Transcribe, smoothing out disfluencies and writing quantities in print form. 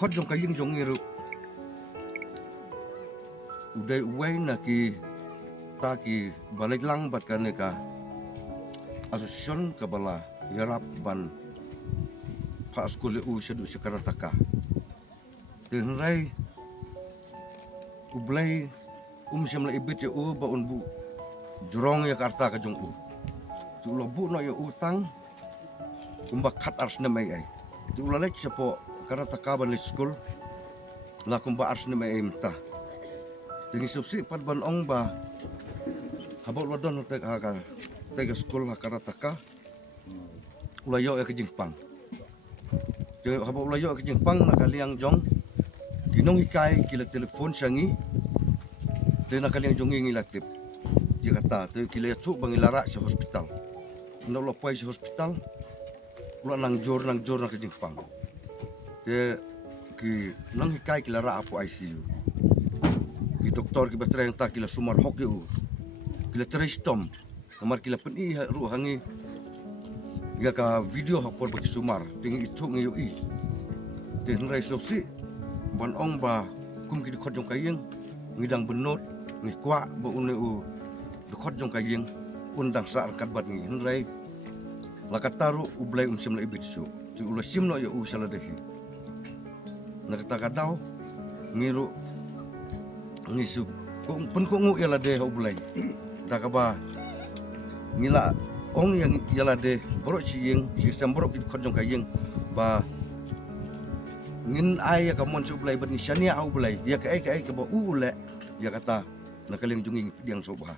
khot jong kaying jong ngiru udai uwai na ki taki balik lang bat ka asosyon kabala yarap ban ka skole u syadu sikarataka tenrai ublay syam la ibit ya u ba unbu jurong ya karta ka jong u tu lobu no ya utang kumba khat ars na mai ai tu lalek sapo karataka ban school la kumba ars na mai mta dengan susi pad ban ong ba habol wadon tega school ha karataka ulayo ya ke jingpang je habol ulayo ke jingpang na kaliang jong ginong hikai kila telefon sangi de na kaliang jong ngi latip je kata te kila chu bangilara sa hospital no lo pai sa hospital ula nang jor na ke jingpang te ki nang hikai kila ra apo ICU ki doktor ki batra yang tak kila sumar hoki u kila teristom kamar kila peni ru hangi ya ka video hapor bagi sumar tingi itu ngi i ten rai sosi ban ong ba kum ki khot jong kayeng ngidang benot ngi kwa ba une u khot jong kayeng undang sar kat bat ngi rai lakataru ublai sim la ibitsu ti ula sim no ya u sala dehi na kata kadau ngiru ngisu pun ko ngu yala de ublai da ka ba ngila ong yang yala de borok siyeng sistem borok ki khot jong kayeng ba ngin ai ka mon su ublai bat ni shania au ublai ya ka ai ka ba u le ya kata na kaleng jungi diang so ba